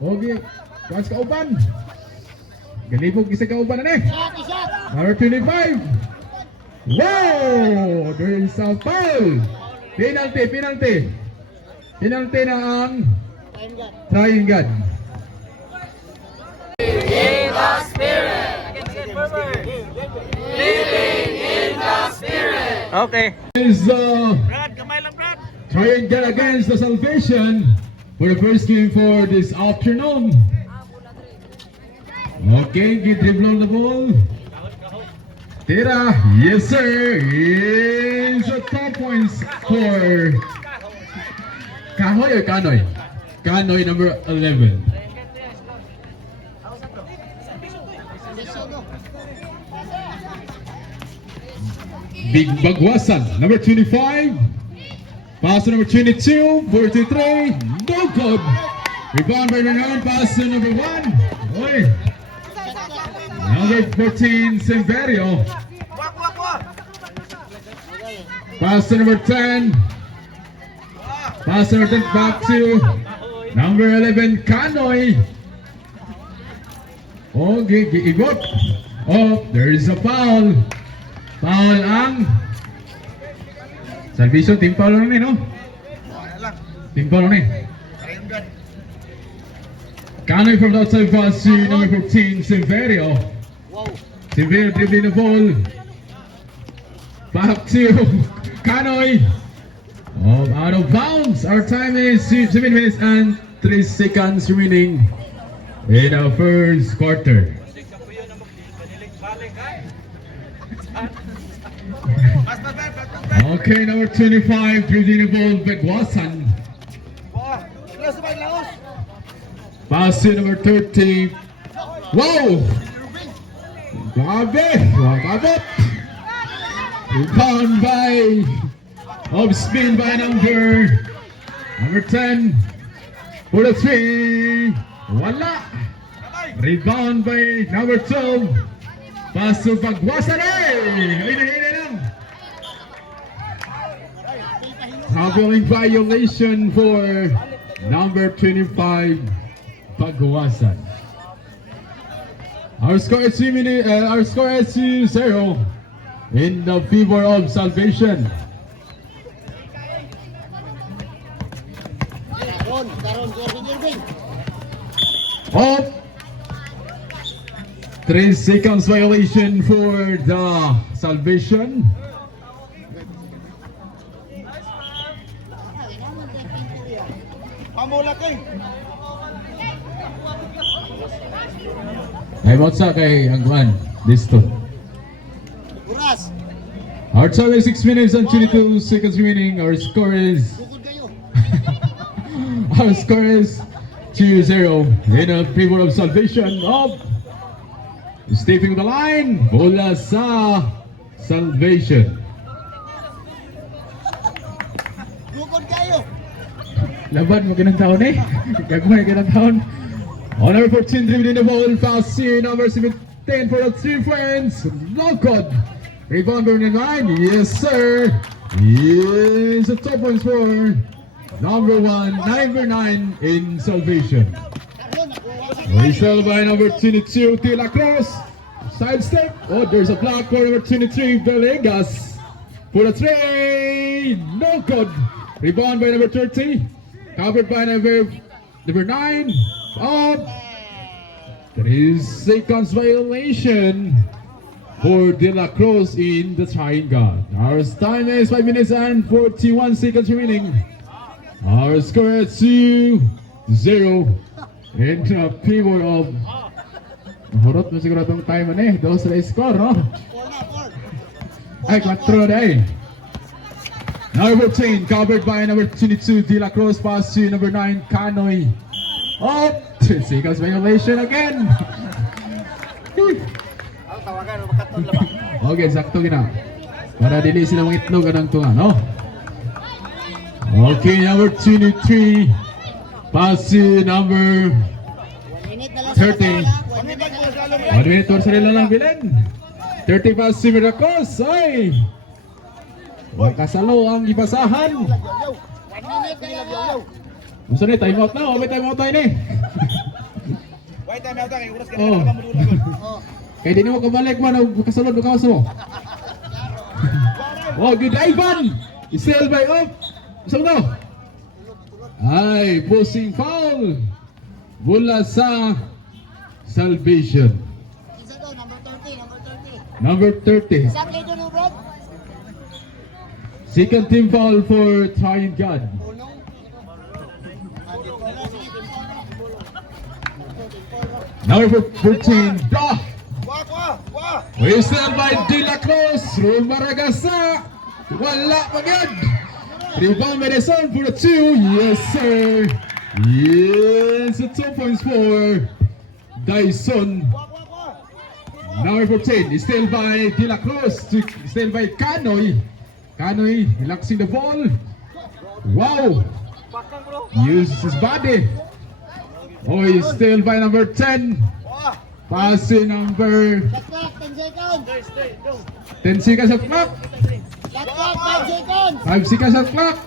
Okay. Pass kauban. Galibog isa kauban na ni. Number 25. Wow! There is a foul. Penalty. Penalty na ang trying God. In the spirit. Living in the spirit. Okay. Is Brad, kamay lang Brad. trying God against the salvation for the first game for this afternoon. Okay, get dribble on the ball. Tira, yes sir, is the top points for Kahoy or Kanoy? Kanoy number 11. Big Bagwasan, number 25. Pass to number 22, 43, no good. Rebound by Renan, pass to number 1. Oy. Number 14, Semverio. Pass to number 10. Pass to number 10 back to number 11, Kanoy. Okay, giigot. Oh, there is a foul. Foul ang Salvation, team foul lang no? Team foul lang Kanoy from the outside pass to number 14, Silverio. Silverio dribbling the ball. Back to Kanoy. Oh, out of bounds. Our time is 7 minutes and 3 seconds remaining in our first quarter. Okay, number 25, dribbling the ball, Bagwasan. Pass to number 30. Wow! Grabe! Grabe! Rebound by off spin by number 10. For the 3. Wala! Rebound by number 12. Pass to Bagwasan. Hina lang. Traveling violation for number 25, Bagwasan. Our score is 2 0 in the favor of Salvation. Of 3 seconds violation for the Salvation. Ay, what's up kay Angguan? Listo. Our time is 6 minutes and 22 seconds remaining. Our score is 2-0 in a favor of Salvation of stepping the line. Bola sa Salvation. Laban mo ganang taon Gagmay ganang taon. On number 14, dribbling the ball, pass to number 17 for the 3 friends. No good. Rebound by 9. Yes, sir. Yes, the top points for number 9 in Salvation. Whistle by number 22, Tila Cruz. Side step. Oh, there's a block for number 23, Villegas. For the 3. No good. Rebound by number 30. Covered by number 9. Up. 3 seconds violation for De La Cruz in the tying God. Our time is 5 minutes and 41 seconds remaining. Our score is 2-0 in the favor of Horot mo siguro itong time dos na score, no? Ay, 4 na Number 10, covered by number 22, De La Cruz, pass to number 9, Kanoy. Oh, 2 seconds violation again. Okay, sakto gina. Para dili sila mga itlog anang tunga, no? Okay, number 23, pass to number 30. 1 minute or sarili lang bilin. 30 pass to Miracos. Ay! Kasalo ang ibasahan. Gusto na time out na. O may time out tayo na Oh. Kaya di mo kabalik man, kasulod mo kawas mo. Oh, good Ivan! Still by up! Saan mo? Ay, pushing foul! Mula sa Salvation. Isa daw, number 30, number 30. Number 30. Isang lido no, Brad? Second team foul for Trying God. Unong. Andi ko na, sige, timpo. Number 14. Dah! Wah! Whistle by De La Cruz. Rumaragasa. Wala magad. Rebound by the Sun for the 2. Yes, sir. Yes, 2 points for Dyson. Number 14 is still by De La Cruz. Still by Canoy. Canoy relaxing the ball. Wow. Uses his body. Oh, he's still by number 10. Passing number Shot clock, 10 seconds. 10 seconds of clock. Shot clock, 5 seconds. 5 seconds of clock.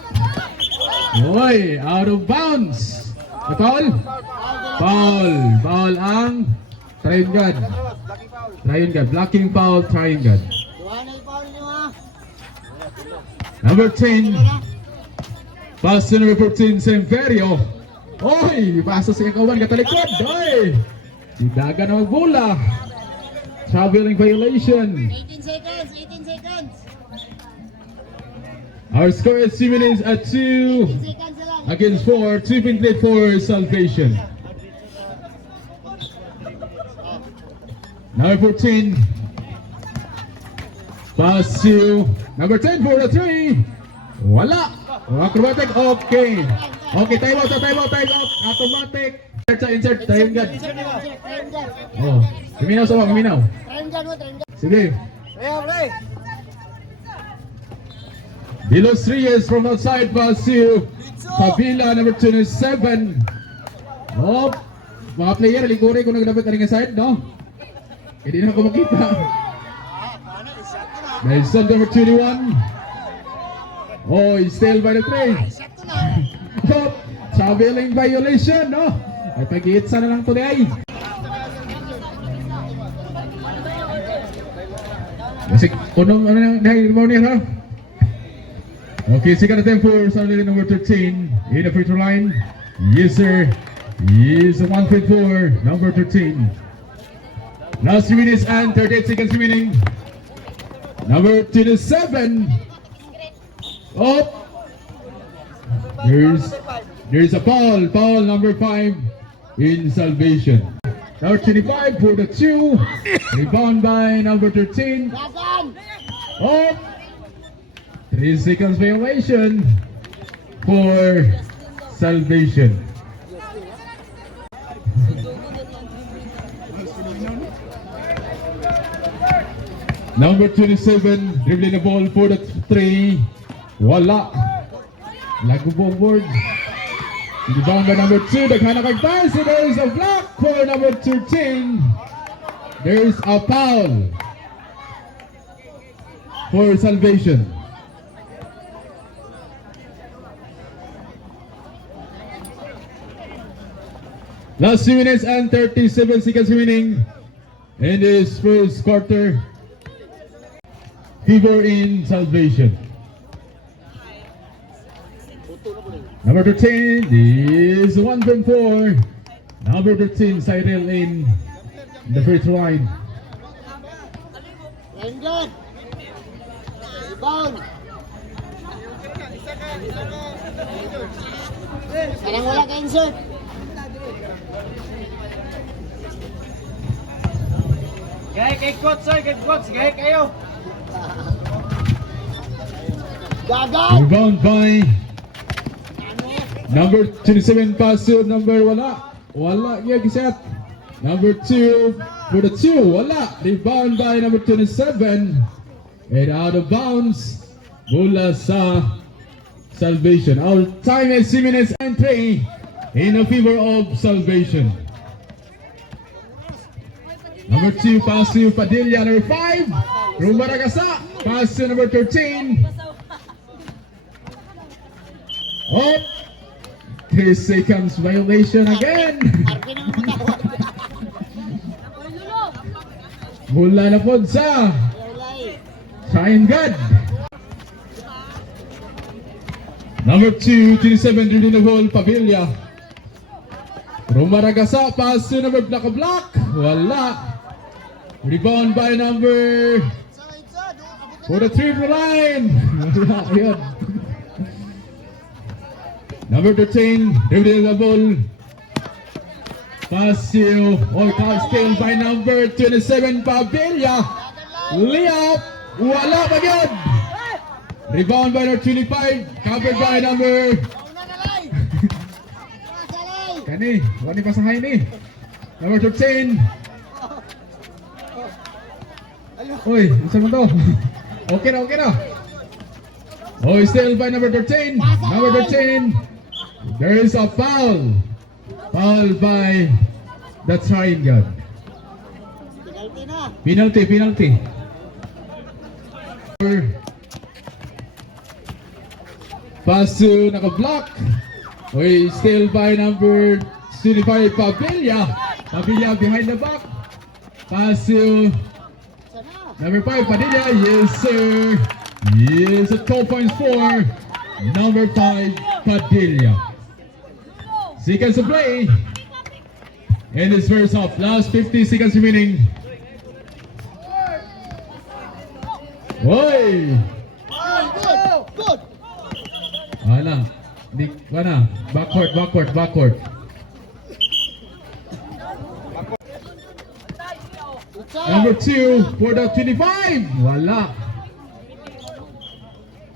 Oy, out of bounds. Foul? Foul ang Trying God. Blocking foul, Trying God. Duha na i-foul nyo, ha? Number 10. Pass to number 14, Semperio. Oy, pasa sa kakawan, katalikod. Oy, sidaga na magbula. Traveling violation. 18 seconds, 18 seconds. Our score is 2 minutes at 2 18 seconds na lang. against 4. 2 play for Salvation. Number 14. Pass to number 10 for the 3. Wala. Acrobatic. Okay. Okay, time out. Automatic. Insert. Time God. Oh, gaminaw sa mga gaminaw. Triangle mo, triangle. Sige. Play. Below 3 years from outside, pass to Pavila, number 27. Oh, mga player, liguri kung naglabit na rin side, no? Hindi na ako makita. Nelson, number 21. Oh, he's still by the 3. Shot ko na. Oh, traveling violation, no? Ay, pag-iitsa na lang to ay. Kasi, kunong ano nang dahil mo niya, ha? Okay, second attempt for Sunday number 13 in the free throw line. Yes, sir. Yes, 1 point for number 13. Last 3 minutes and 38 seconds remaining. Number 27. Oh, there's a foul. Foul number 5 in Salvation. Number 25 for the 2. Rebound by number 13. Dagan. Oh, 3 seconds violation for Salvation. Number 27, dribbling the ball for the 3. Wala. Lago board. Rebound by number 2. Naghanap kag pass. There is a block for number 13. There is a foul for Salvation. Last 2 minutes and 37 seconds remaining in this first quarter. Fever in Salvation. Number 13 is 1 from 4. Number 13, Cyril in the first line. Triangle. Rebound. Parang wala ka insert. Gaya kay coach, sir. Kay coach. Gaya kayo. Dagan. Rebound by number 27, pass to number wala. Wala, yeah, gisat. Number 2 for the 2, wala. Rebound by number 27. And out of bounds. Mula sa Salvation. Our time is 3 minutes and 3 in the favor of Salvation. Number 2, pass to Padilla. Number 5, Rumaragasa. Pass to number 13. Oh, 3 seconds violation again. Arkin ang matawag. Mula na po sa Relay. Shine God. Number 2, 27, ready na ball, Pavilla. Rumaragasa, pass to number naka-block. Wala. Rebound by number for the 3 line. Wala, ayun. Number 13, ready na ball. Pass to, still by number 27, Pavilla. Layup. Wala pa yun. Rebound by number 25, covered by number... Kani, wani pasahay ni. Number 13. Uy, isa mo to. Okay na. Oh, still by number 13. Number 13. There is a foul. Foul by the triangle. Penalty. Pass to naka-block. We still by number 25, Pavilla. Pavilla behind the back. Pass to number 5, Padilla. Yes, sir. Yes, a 12 points for number 5, Padilla. Seconds to play. In this first half, last 50 seconds remaining. Oi! Good. Wala. Wala. Backward. Number 2 for the 25. Wala.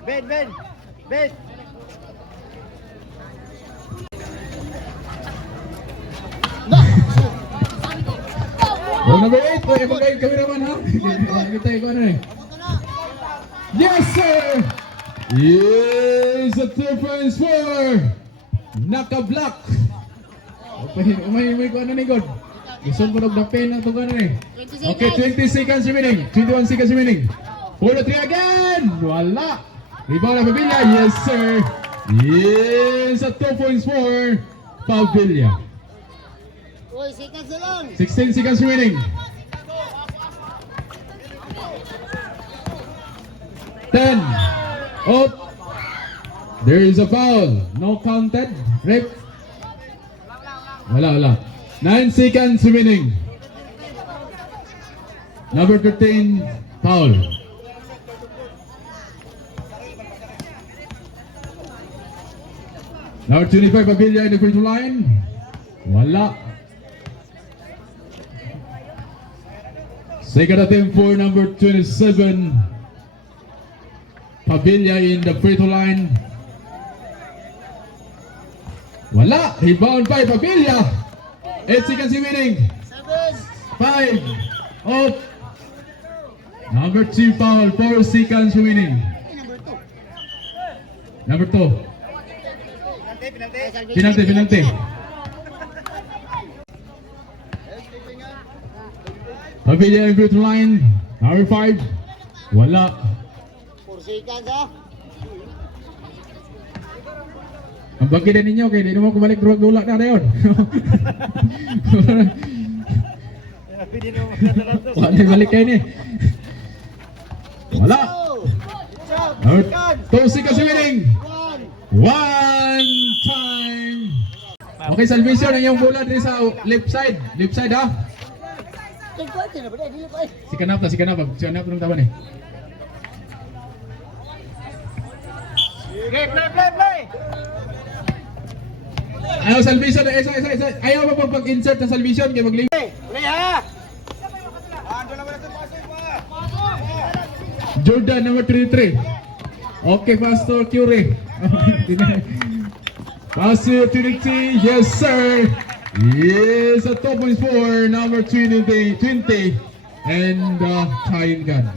Ben. Oh, number 8. Oh, ibang kami naman ha. Kita ko ano eh. Yes, sir! Yes, a 3 points for naka-block. Umay ko ano ni God. Gusto mo nagdapin ang tugan eh. Okay, 20 seconds remaining. 21 seconds remaining. For the 3 again. Wala. Rebound na Pavilla. Yes, sir. Yes, a 2 points for Pavilla. Uy, seconds na lang. 16 seconds remaining. 10. Up. There is a foul. No counted. Rip. Wala. 9 seconds remaining. Number 13, foul. Number 25, Pavilla in the free throw line. Wala. Second attempt for number 27, Pavilla in the free throw line. Wala. Rebound by Pavilla. 8 seconds remaining. 5. Up. Number 2 foul. 4 seconds remaining. Number 2. Penalty. Pavilla in free throw line. Number 5. Wala. 4 seconds ha. Ang bagidan ninyo kaya di naman kumalik dulak na yun. Wala balik kayo ni. Wala. 2 seconds remaining. 1 time. Okay, salvation ang iyong bola din sa left side. Left side ha. Sikanap ng taban eh. Play. Ayaw salvation. Isa. Ayaw pa pag-insert ng salvation kaya mag-leave. Play ha. Jordan number 33. Okay, Pastor Curie. Pastor Trinity, yes sir. Yes, a 2 points for number 20 and Chayin Gun.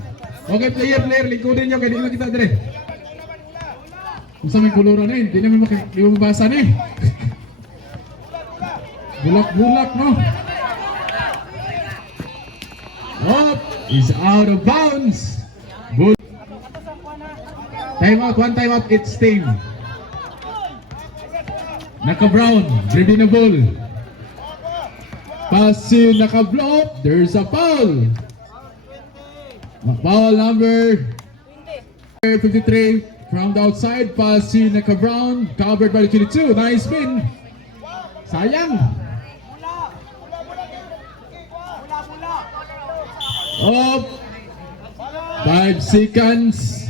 Okay, player, lingkudin nyo kaya di na kita dire. Kung sa may kuluro na yun, di namin mabasa na eh. Bulak, no? Up is out of bounds. Time out, 1 time out, it's team. Naka-brown, ready na ball. Pass to naka-block, there's a foul. Ball number 53 from the outside. Pass to Naka Brown. Covered by the 22. Nice spin. Sayang. Up. 5 seconds.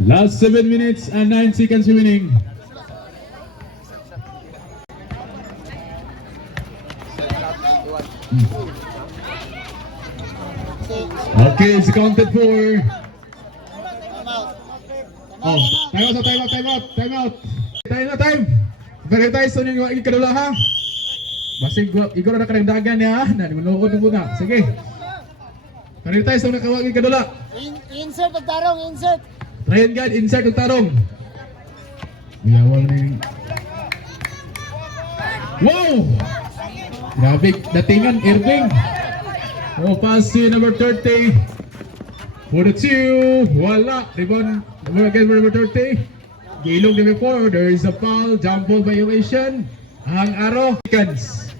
Last 7 minutes and 9 seconds remaining. Okay, it's accounted for. Oh, time out. Time. Balik tayo sa inyong ikadula ha. Basig igor na kanang dagan niya ha. Nanunood mo na. Sige. Balik tayo sa nakawag ikadula. Insert ang tarong, insert. Try and guide, insert ang tarong. Uyawal na yung... Wow! Grabe, datingan, Irving. Oh, pass to number 30. For the 2. Wala. Rebound. Number 30. Gilong number 4. There is a foul. Jump ball violation. Ang arrow. Seconds.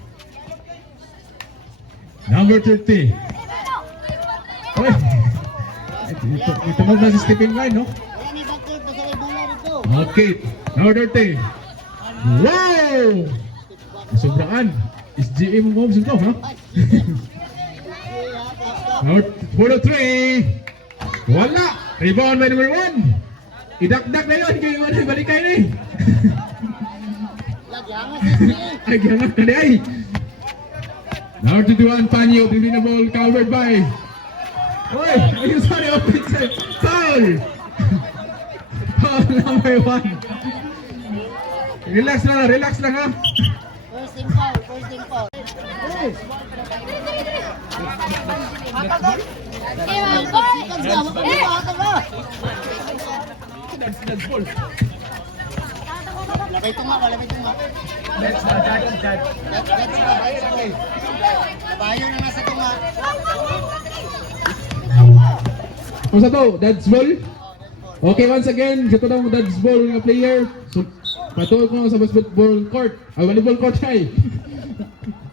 Number 30. Oy. Ito mo na si Stephen Line, no? Wala ni Bakit, basta may bola rito. Okay. Number 30. Wow! Sobraan. SGM moves ito, ha? Number 43. Wala. Rebound by number 1. Idakdak na yun. Kaya yun ay balikay na eh. Lagi hangat si Ay, gangat na ay. Number 21, Panyo. Dribling the ball covered by. Oy! Ayun sorry, offensive. Foul! Foul number 1. Relax lang ha. First team foul. Seconds na, makapagpapakal na. That's ball. Wala may tunga. That's Bayo na nasa tunga. Kung sa to, that's ball. Okay, once again, ito na ang that's ball ng player. So, patuod mo sa basketball court. Volleyball court ay.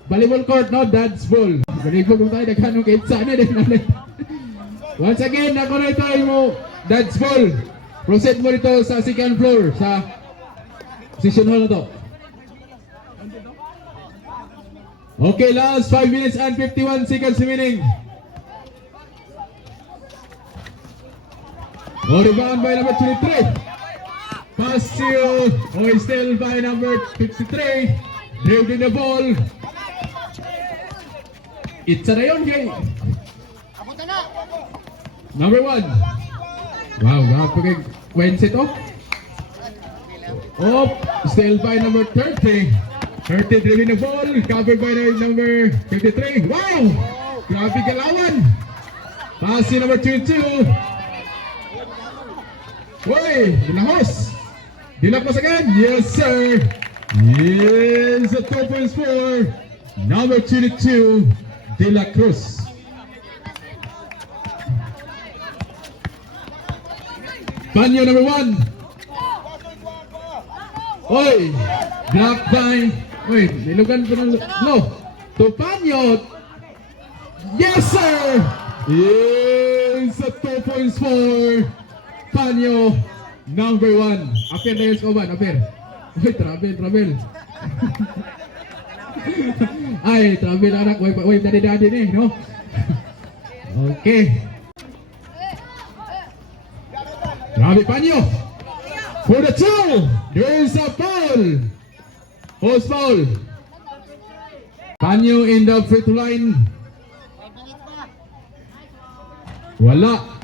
Volleyball court, no, that's ball. Volleyball kung tayo, naghanong kahit saan eh. Once again, ako na ito ay mo, that's ball. Proceed mo dito sa second floor, sa position hall na to. Okay, last 5 minutes and 51 seconds remaining. Oh, rebound by number 23. Pass to, still by number 53. Dribbling the ball. It's a rayon, guy. Abutan na. Number 1. Wow, napagay Wednesday to. Oh, still by number 30. 30 dribbling the ball. Covered by number 53. Wow! Grabe galawan. Pass to number 22. Hoy, Dilahos. Dilapos again. Yes, sir. Yes, a 2 points for number 22, De La Cruz. Panyo number 1. Oy, drop by. Oy, nilugan ko ng no. To Panyo. Yes, sir. Yes, a 2 points for Panyo number 1. Aper na yun sa uban, aper. Uy, travel. Ay, travel anak. Uy, dadi-dadi eh, no? Okay. Grabe Panyo. For the 2, there is a foul. Post foul. Panyo in the free throw line. Wala.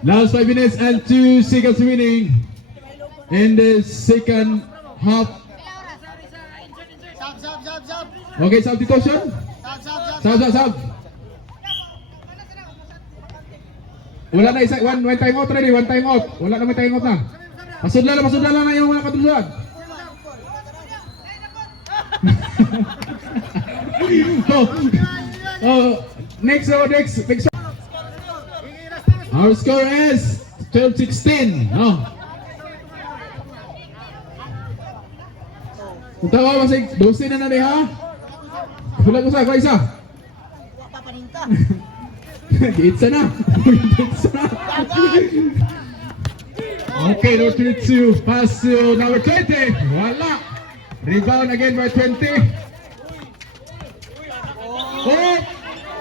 Last 5 minutes and 2 seconds remaining in the second half. Sub. Okay, substitution. Sub. Wala na isa, one time out ready, one time out. Wala na may time out na. Pasudla na yung mga katulad. Next. Our score is 12-16. No. Kung tawa masig, 12 na na ha. Hulang usa, ko isa. Wala pa paninta. Giitsa na. Giitsa na. Okay, number 22. Pass to number 20. Wala. Rebound again by 20. Oh!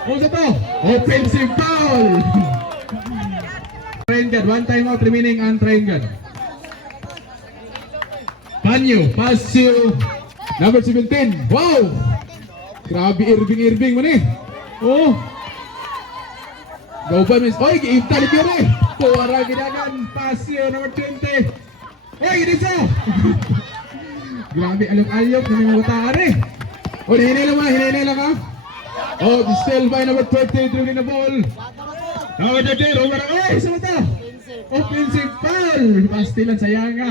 Ano sa to? Offensive foul! Triangle. One timeout remaining on triangle. Panyo. Pass to number 17. Wow! Grabe Irving man eh. Oh! Gauban miss. Oy, giibtalik yun eh. Puwara ginagan. Pasio number 20. Oy, ginisa. Grabe, alok-alok na may mga bataan eh. O, hinay lang ha. Oh, still by number 20. Dribbling the ball. Number 13. Over. Oy, isa mata. Offensive foul. Pastilan, sayang nga.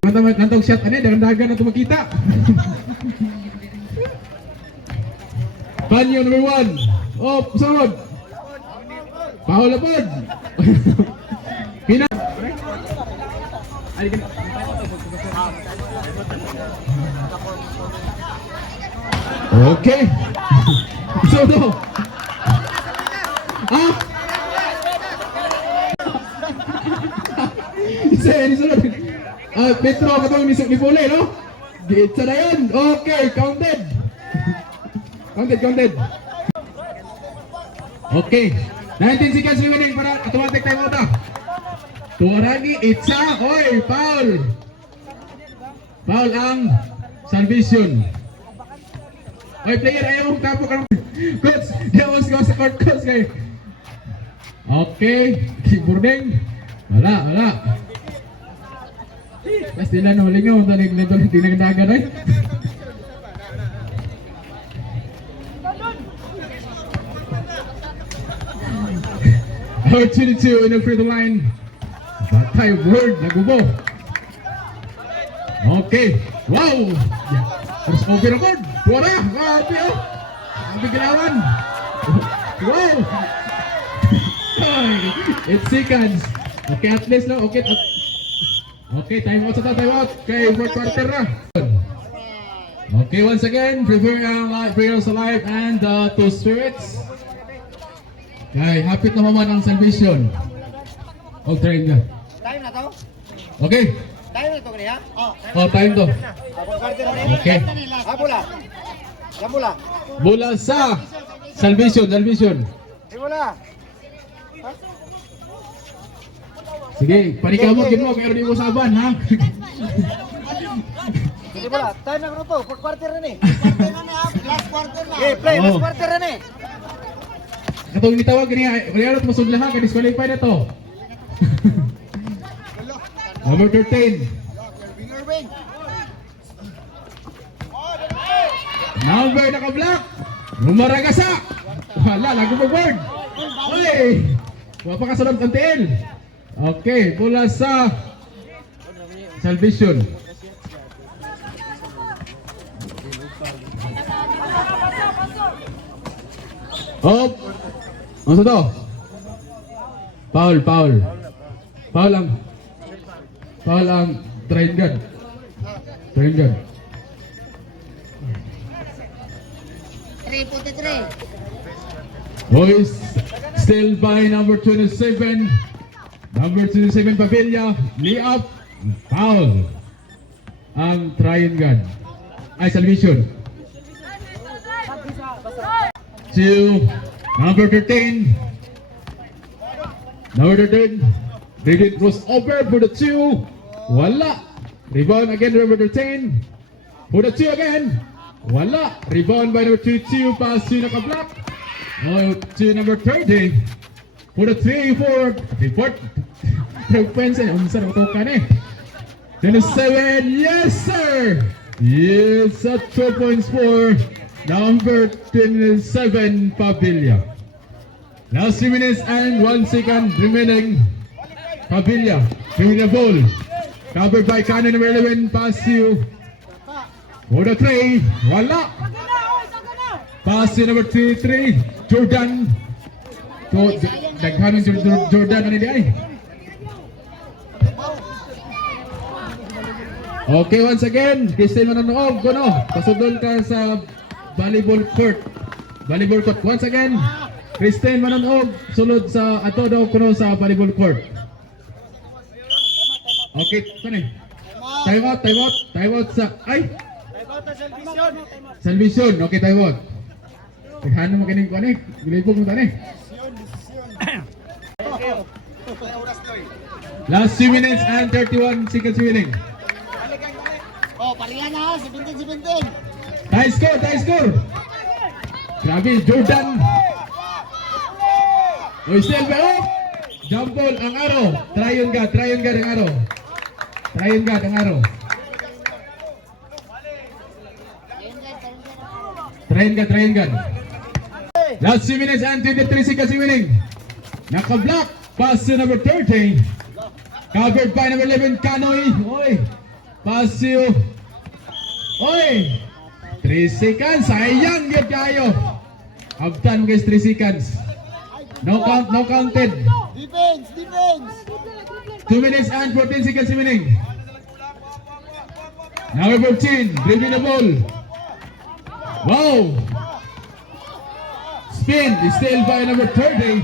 Iman nantong shot ano eh. Dagan-dagan na tumakita. Panyo number 1. Oh, sunod. Paul Lapod. Pina. Okay. So no. Ah. Isa. Petro katong nisok ni Pule, no? Gitsa na yun. Okay, counted. Counted. Okay. 19 seconds remaining para automatic timeout na. Tuwaragi, Itza, oy, foul. Foul ang Salvation. Oy, player, ayaw mong tapo ka. Coach, diyan mo sa court, coach kayo. Okay, keyboarding. Wala. Tapos nila no, lingaw, hindi nagdagan ay. Opportunity in the free throw line. Batay word nagubo. Okay. Wow. Terus over the board. Wala. Grabe oh. Ang biglawan. Wow. 8 seconds. Okay, at least lang. Okay, time out sa time out. Okay, fourth quarter na. Okay, once again, prepare alive and two spirits. Okay, hapit na maman ang Salvation. Oh, try nga. Time na to? Okay. Time na to kaniya? Oh, time to. Okay. Bula. Bola sa Salvation. Bula. Sige, panikamot mo kaya di mo saban, ha? Sige bula. Time na to. Fourth quarter na ni. Last quarter na. Play. Last quarter na ni. Katong gitawag niya, wala mo sudla ha, ka-disqualify na to. Number 13. Number naka-block. Lumaragasa. Wala, lago mo board. Oy! Wala pa kasunod ang TL. Okay, bola sa Salvation. Oh! Ano to? Foul. Foul ang triangle. Triangle. 3:43. Boys, still by number 27. Number 27 Pavilla, lay-up, foul. Ang triangle. Ay, Salvation. To number 13. Number 13. David goes over for the 2. Wala. Rebound again, number 13. For the 2 again. Wala. Rebound by number 22. Pass to naka-block. Oh, to number 30. For the 3, 4. Okay, 4. Defense and unsa na utokan eh. 27. Yes, sir. Yes, at 2 points for number 27 Pavilla. Last 3 minutes and 1 second remaining. Pavilla bringing the ball. Covered by Cannon number 11. Pass to for the 3. Wala. Pass to number 3. Jordan. So, daghanon Jordan na nila ay. Okay, once again, Christine manonood ko no. Pasudol ka sa volleyball court. Volleyball court. Once again, Kristen Manonog, sulod sa ato daw kuno sa volleyball court. Okay, tani. Time out sa, ay, Timeout na Salvision. Salvation. Okay, time out. Tighanan mo kinig ko ani, gilipog mo tani. Last 2 minutes and 31 seconds remaining. Oh, parihan na, 17-17. Tie score. Grabe, Jordan. Oh, still ba? Oh! Jump ball ang araw. Tryon God ang araw. Tryon God ang araw. Tryon God. Last 2 minutes and 23 seconds remaining. Naka-block. Pass to number 30. Covered by number 11, Kanoy. Oy. Pass to... Oy. 3 seconds. Sayang yun kayo. Abtan mo guys, 3 seconds. No counted. Defense. 2 minutes and 14 seconds remaining. Number 14, dribbling the ball. Wow. Spin is still by number 30.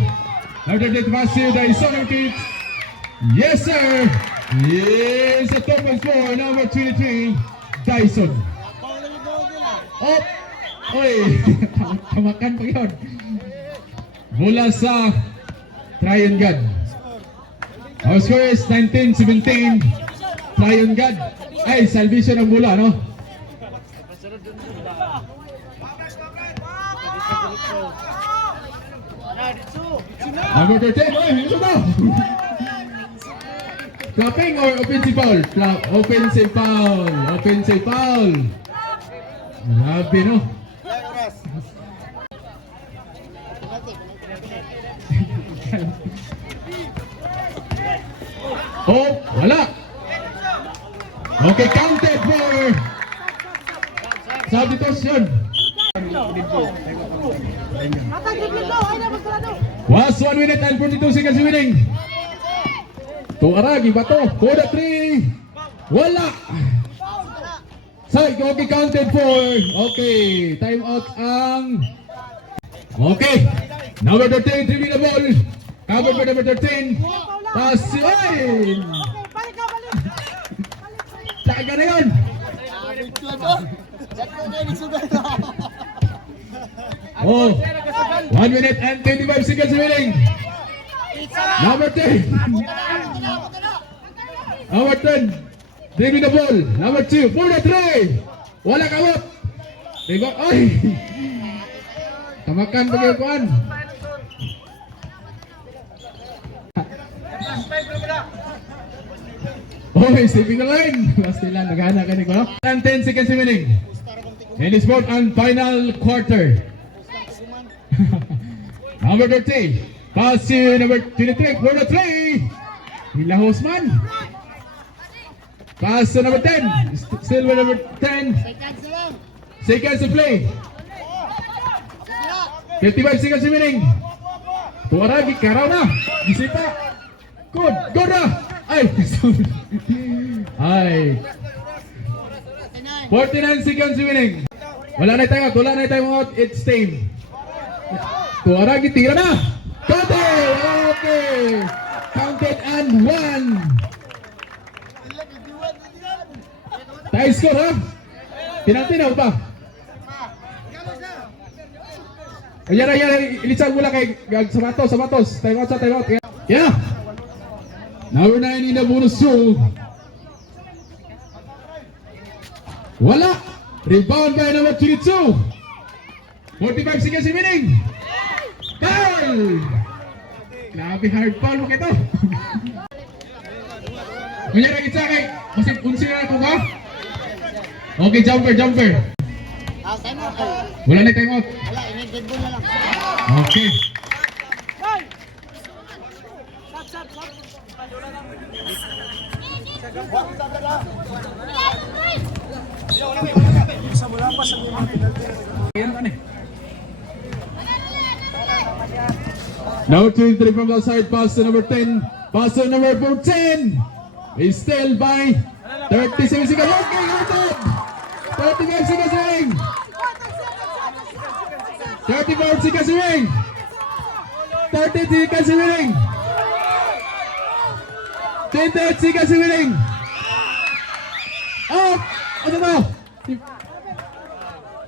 Number 30 pass to Dyson Kids. Yes sir. Yes, a top score number 23, Dyson. Up. Oy, tamakan pa yun. Mula sa Tryon God. Our score is 19-17. Tryon God. Ay, Salvation ang mula, no? Number 13. Oy, ito daw. Clapping or offensive foul? Offensive foul. Grabe, no? Oh, wala. Okay, counted for substitution. Was 1 minute and 42 seconds remaining. Tuaragi ba to? Koda 3. Wala. Side, okay, counted for. Okay, time out ang... Okay, number 13, dribbling the ball. Covered by number 13. Pass, ay! Taga na yun. Oh, 1 minute and 25 seconds remaining. Number 10. Number 10. Dribbling the ball. Number 2. For the 3. Wala kawat. Digo, ay! Tamakan pa kayo kuhan. Oy, stepping the line. Basta lang, naghana ka ni ko, no? And 10 seconds remaining. In this fourth and final quarter. Number 30. Pass to number 23. For the 3. Hilahos man. Pass to number 10. Still with number 10. Seconds to play. 55 seconds remaining. Tuaragi, karaw na. Bisita. Good na. Ay, sorry. Ay. 49 seconds remaining. Wala na time out. It's time. Tuaragi, tira na. Counted. Okay. Counted and 1. Tie score, ha? Tinatinaw pa. Ayan, ilisag mula kay Sabatos. Time out. Yeah. Number 9 in the bonus show. Wala. Rebound by number 22. 45 seconds remaining. Foul. Grabe, hard foul mo kito. Kunyari kita kay masih unsi na ako ba? Okay, jumper. Wala na time out. Wala, ini-dead ball na lang. Okay. Now 2-3 from the side, pass to number 10, pass to number 14. He's still by 37 seconds. Okay, counted. 35 seconds remaining. 34 seconds remaining. 30 seconds remaining. 28 seconds remaining. Oh! Ano to?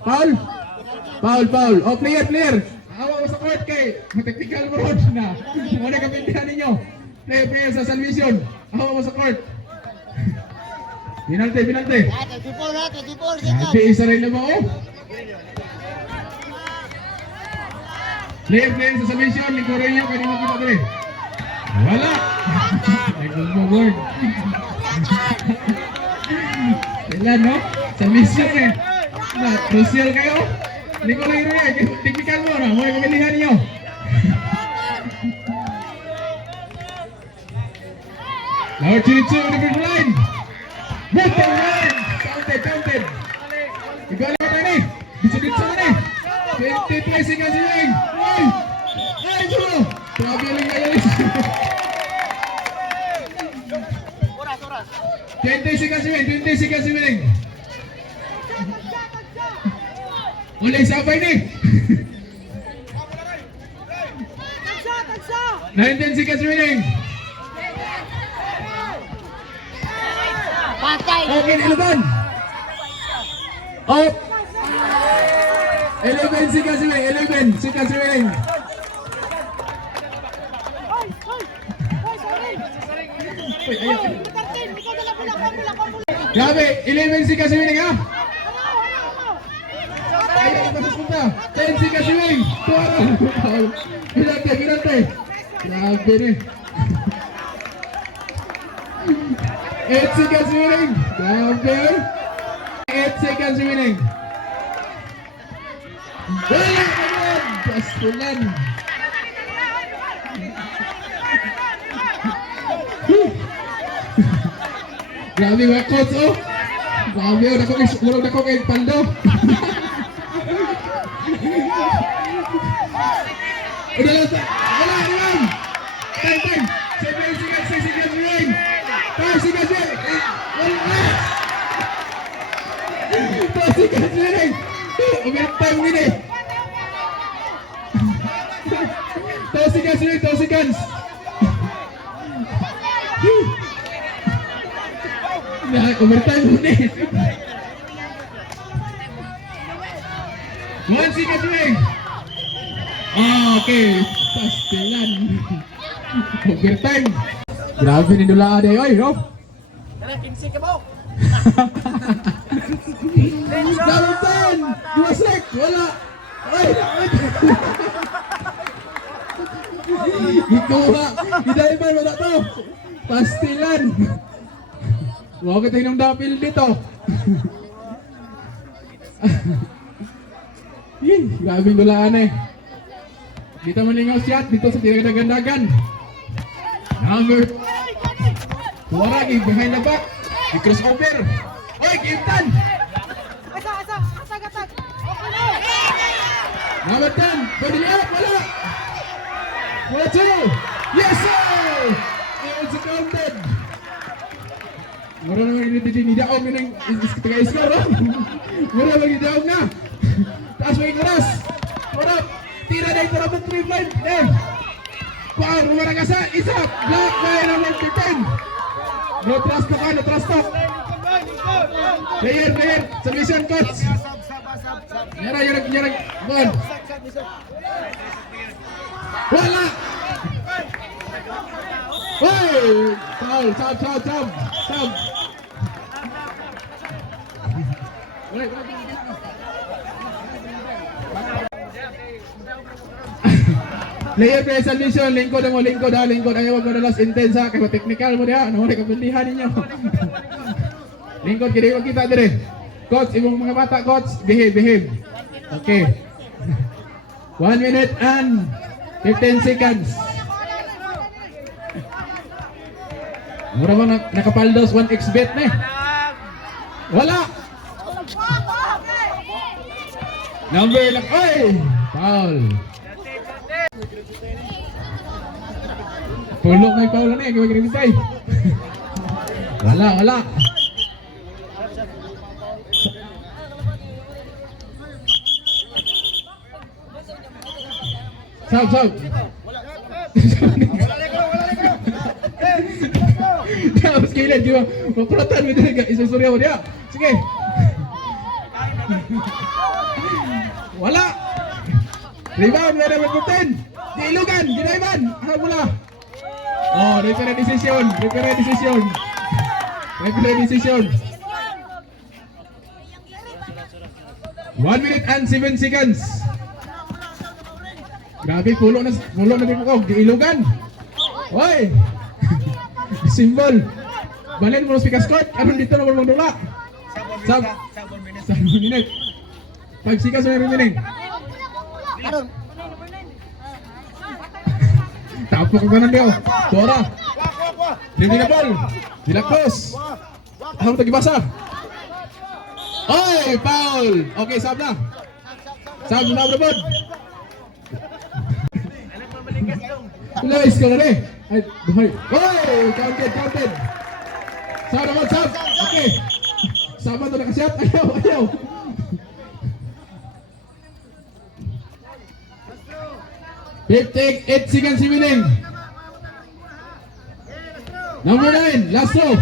Foul? Foul. Oh, player. Awa mo sa court kay. Technical mo ron na. Muna kapintihan ninyo. Player sa salvation. Awa mo sa court. Binante. 24 seconds. Ate, isa rin na ba oh? Player sa salvation. Lingkurin nyo. Kanina kita dali. Wala. Ay, good mo word. Kailan no? Salvation eh. Crucial kayo. Lingkurin nyo eh. Technical mo na. Muna kapintihan ninyo. Now Chichu on the big line. What the line? Counted. Ikaw na ba ni? Bisudit sa ni. 23 seconds remaining. Ay, Juro. Grabe lang kayo. 20 seconds remaining. Ulay sabay ni. 19 seconds remaining. Patay. Okay, 11. Up. 11 seconds remaining. Uy, ayaw. Grabe, 11 seconds remaining ha. Ayaw, tapos punta. 10 seconds remaining. Binante. Grabe rin. 8 seconds remaining. Grabe. 8 seconds remaining. Wala naman. Pastulan. Grabe mga coach oh. Grabe oh. Dako kay Paldo. Udah lang. Wala. Time. 7 seconds remaining. 5 seconds remaining. Wala. 2 seconds remaining. Overtime ini. 2 seconds remaining. 2 seconds. Nah, overtime ini. 1 second remaining. Okay, pastilan. Overtime. Grabe ni Dula Ade, oy, no? Tara, 15 ka mo. Dalutan! Dua sek! Wala! Ay! Ikuha! Hidayman mo na to! Pastilan! Huwag kita yung dapil dito! Grabing dulaan eh! Dito malingaw siya dito sa tinagdagandagan! Number! Tuwaragi behind the back! I-crossover! Oy! Gimtan! Number 10, pwede niya, wala! Wala 2! Yes sir! It's counted! Mura naman nidaog na ng taga-score, no? Mura naman nidaog na! Taas mo yung oras! Mura! Tira na ito naman 3 blind! Wow! Rumara ka sa isa! Black by number 10! No trust na ka, no trust talk! Player! Submission coach! Nyarag! Bon! Wala! Hey! Foul! Sab! Player submission, lingkod ha. Ayaw ko na last intense ha. Kaya technical mo diha. Ano na kapindihan ninyo. Lingkod, kaya kita dire. Coach, ibang mga bata, coach, behave. Okay. 1 minute and 15 seconds. Mura mo nakapaldos 1x bet na eh. Wala! Number lang. Ay! Foul. Pulok may foul na eh. Gawin krimitay. Wala. Sab, sab. Tapos kailan, di ba? Makulatan mo din, isusurya mo diya. Sige. Wala. Rebound, may number 10. Diilugan, ginaiban. Ahal mo na. Oh, referee decision. Referee decision. Referee decision. 1 minute and 7 seconds. Grabe, pulo na din ko. Diilugan. Hoy. Symbol. Balin mo sa pikas court. Karon dito na mo magdula. Sab 1 minute. 5 seconds na remaining. Karon. Tapos ko ganan daw. Tora. Hindi na ball. Dilakos. Ano tagibasa? Oy, foul. Okay, sab na. Sab na bro. Nice ka na rin. Ay, buhay. Oy, counted. Sab naman, sab. Okay. Sab na ito nakasyat. Ayaw. Take 8 seconds remaining. Number 9, last throw.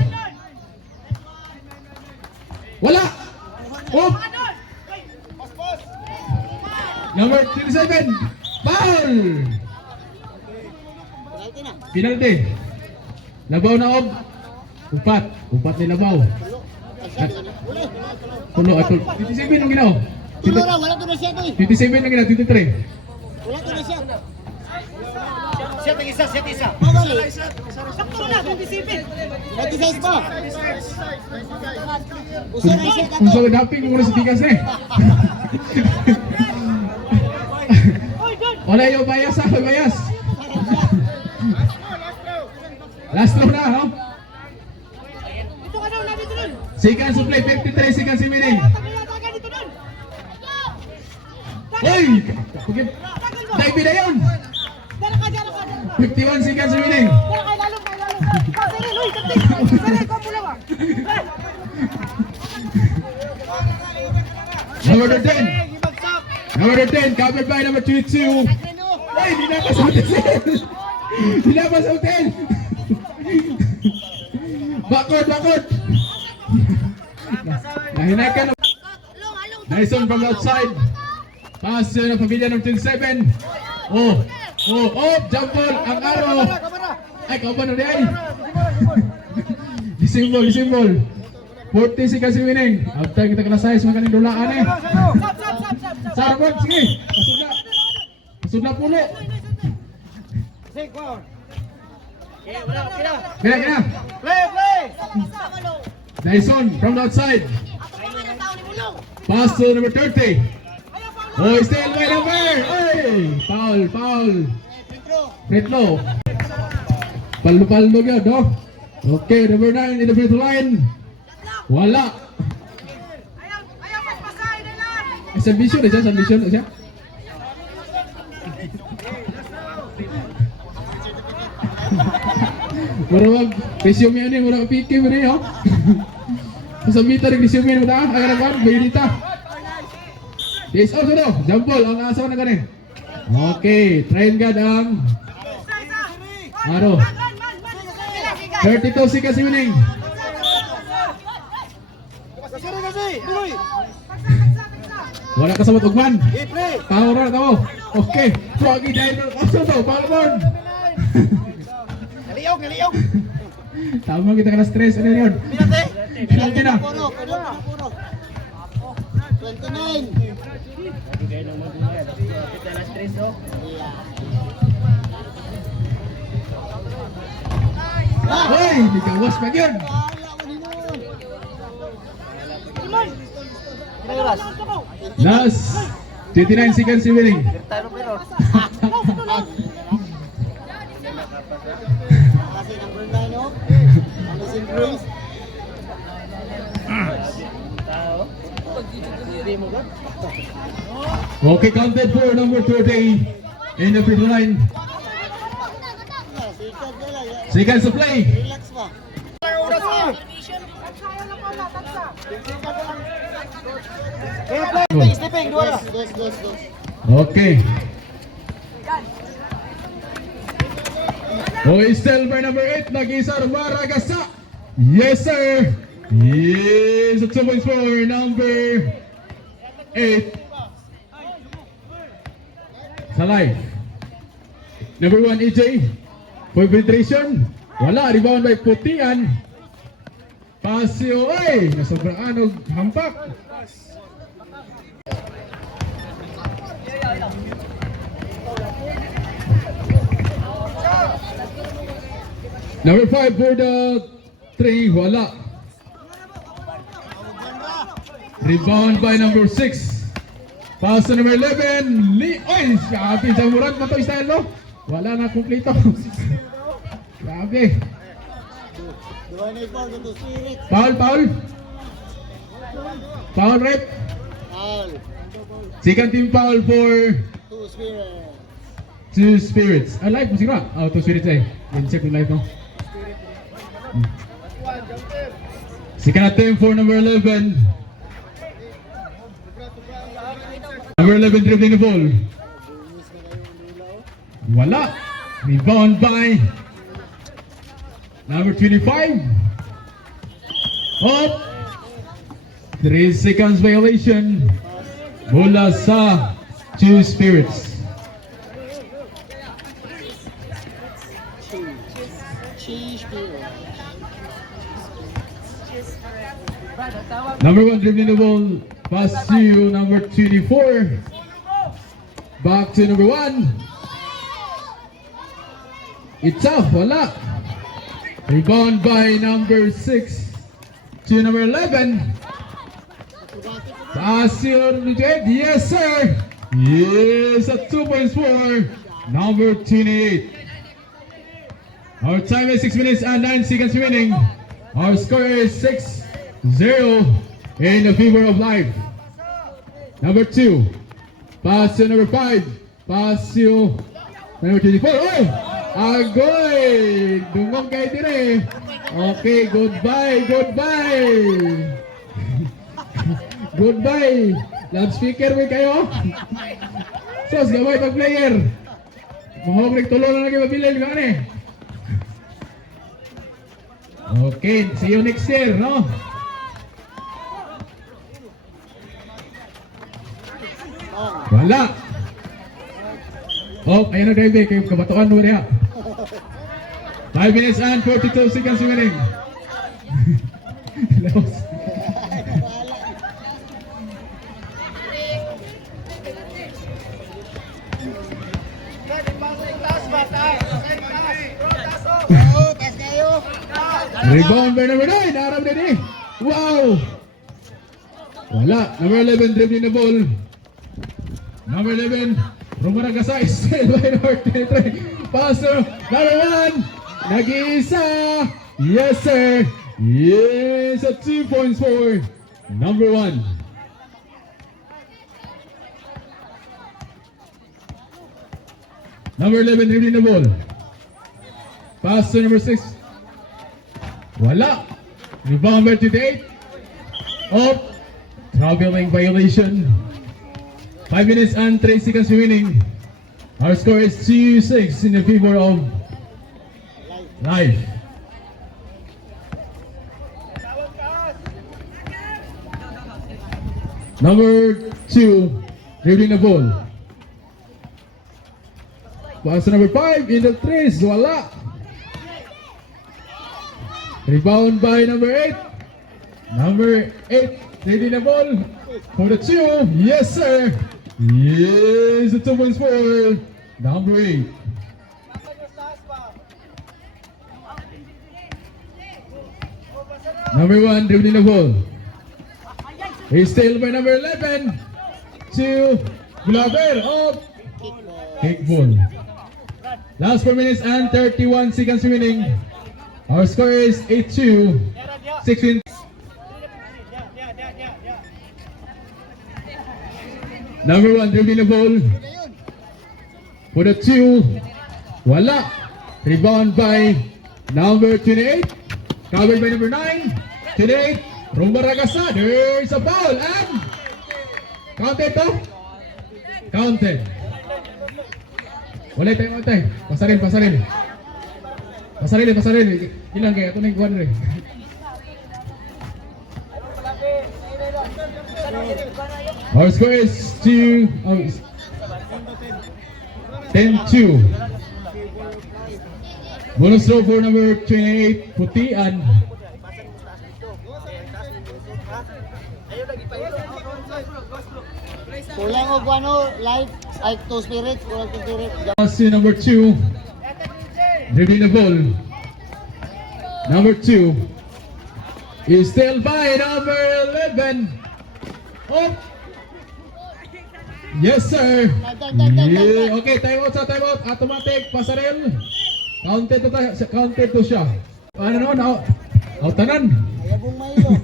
Wala. Oop. Number 37, foul. Penalty. Labaw na og. Upat ni labaw. Pulo atol. 27 ang ginaw. Wala to na siya to. 27 ang ginaw, 23. Wala to na siya. Set isa. Mawali. Sakto na, 27. 26 po. Usa na siya Kung kato. sa daping mo muna sa tigas eh. Wala yung bias ha, may bias. Last throw na ha. Dito ka daw, dito dun. Seconds to play, 53 seconds remaining. Taga dito dun. Hoy! Daibi na yun! Dara ka. 51 seconds remaining. Dara kay lalong. Sere, Luy, kapit. Sere, ko pula ba? Number 10. Number 10, covered by number 22. Ay, dinabas sa hotel. Dinabas sa hotel. Bakod. Nahinakan na. Dyson from outside. Pass na pamilya ng 27. Oh, jump ball, ang araw. Ay, kauban na diyan. Disimbol. 40 seconds remaining. After kita kena size, makanin dulaan eh. Sarabot, sige. Pasud na pulo. Kaya. Play! Dyson from the outside. Pass to number 30. Oh, still by number. Hey, foul. Retlo. Paldo yun, no? Okay, number 9 in the free throw line. Wala. Ayaw magpasay nila. Submission na siya. Mura wag resume yan eh, mura PK mo rin, oh. Masabita rin resume mo na, ay naman, bayinita. Yes, also no, jump ball, ang asawa na ganin. Okay, train guard ang Aro. 32 seconds remaining. Wala ka sa matugman. Power na tao. Okay, Froggy dahil also to, power. Naliyog! Tama kita kena stress, ano yun? Pinalti na. Puro. 29. Hoy, di ka was pa yun. Last 29 seconds remaining. Kasi number 9 oh. Amazing Grace. Okay, counted for number 30 in the free throw line. Seconds to play. Relax ba? Stepping, dua. Okay. Hoistel by number 8, Nagisar Maragasa. Yes, sir. Yes, a 2 points for number 8. Salay. Number 1, EJ. For penetration. Wala, rebound by Putian. Pasio, ay! Nasobrang anog, hampak. Number 5 for the 3, wala. Rebound by number 6. Pass to number 11, Oy! Grabe, sa Murat na to style, no? Wala na, kumplito. Grabe. Foul, foul. Foul, rep. Second team foul for Two Spirits. Ah, live mo siguro. Oh, Two Spirits eh. Yan, check yung live mo. Second team for number 11. Number 11 dribbling the ball. Wala. Rebound by number 25. Up. 3 seconds violation. Mula sa Two Spirits. Number 1 dribbling the ball. Pass to number 24. Back to number 1. It's off. Wala. Rebound by number 6 to number 11. Pass to number 28. Yes, sir. Yes, a 2 points for number 28. Our time is 6 minutes and 9 seconds remaining. Our score is 6-0 in the favor of Live. Number 2. Pass to number 5. Pass to number 24. Oh! Agoy! Dungong kayo din eh. Okay, goodbye, goodbye. Goodbye. Loudspeaker mo kayo. Sos, gaway pag player. Mahog nagtulo na lagi mabilin ka eh. Okay, see you next year, no? Wala. Oh, ayan na David, kayo kabatuan mo rin ha. 5 minutes and 42 seconds remaining. Rebound by number 9, Arab din eh. Wow! Wala. Number 11 dribbling the ball. Number 11, Romaragasa is still by number 23. Passer, number 1, nag-iisa. Yes, sir. Yes, a 2 points for number 1. Number 11 dribbling the ball. Pass to number 6. Wala. Rebound by 28. Up. Traveling violation. 5 minutes and 3 seconds remaining. Our score is 2-6 in the favor of Live. Number 2, dribbling the ball. Pass to number 5 in the trace. Wala. Rebound by number 8. Number 8, dribbling the ball. For the 2, yes sir. Yes, the 2 points for number 8. Number 1, dribbling the ball. He's still by number 11. 2, Glover up. Kick ball. Last 4 minutes and 31 seconds remaining. Our score is 8-2. 6 wins. Number 1, dribbling the ball. For the 2, wala. Rebound by number 28. Covered by number 9. 28, Romaragasa. There's a foul and counted to. Counted. Wala tayo, pasarin, pasarin. Pasarili. Ilang kaya ito na yung kuwan rin. Our score is 10-2. Bonus throw for number 28, Putian. Kulang og ano, life, ay to spirit, kulang to spirit. Pass to number 2. Dribbling the ball. Number 2 is still by number 11. Oh! Yes, sir. Yeah. Okay, time out. Automatic, pasarel. Counted to siya. Ano no? Tanan. Ayabong mailo.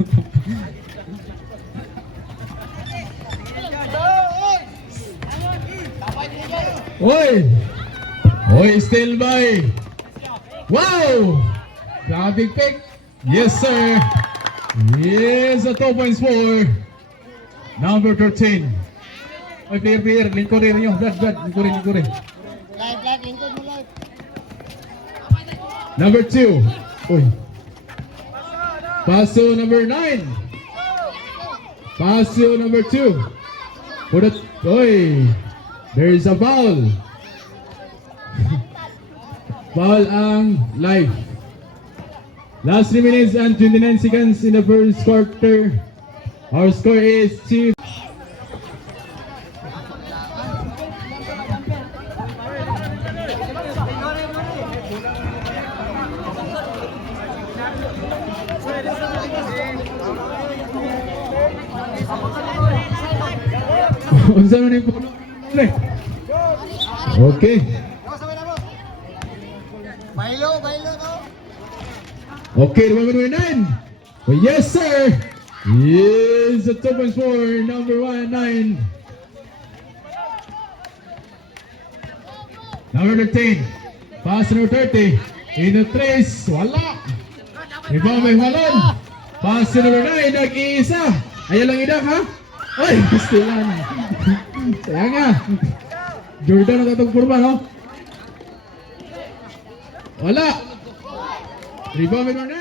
Oy, still by. Wow! Grabe pick. Yes, sir. Yes, a 2 points for number 13. Oy, player, lingkurin niyo. Brad, lingkurin. Live, lingkod mo live. Number 2. Oy. Paso number 9. Paso number 2. Put it. Oy. There is a foul. Foul ang live. Last 3 minutes and 29 seconds in the first quarter. Our score is 2. Unsa man yung puno? Okay. Bailo no. Okay, number 9. Oh, yes, sir. Yes, a 2 points for number 9. Number 13. Pass number 30. In the trace. Wala. Iba may malon. Pass number 9. Nag-iisa. Ayaw lang idak, ha? Ay, pastilan. Sayang nga. Jordan ang katong kurma, no? Wala. Rebound number 9.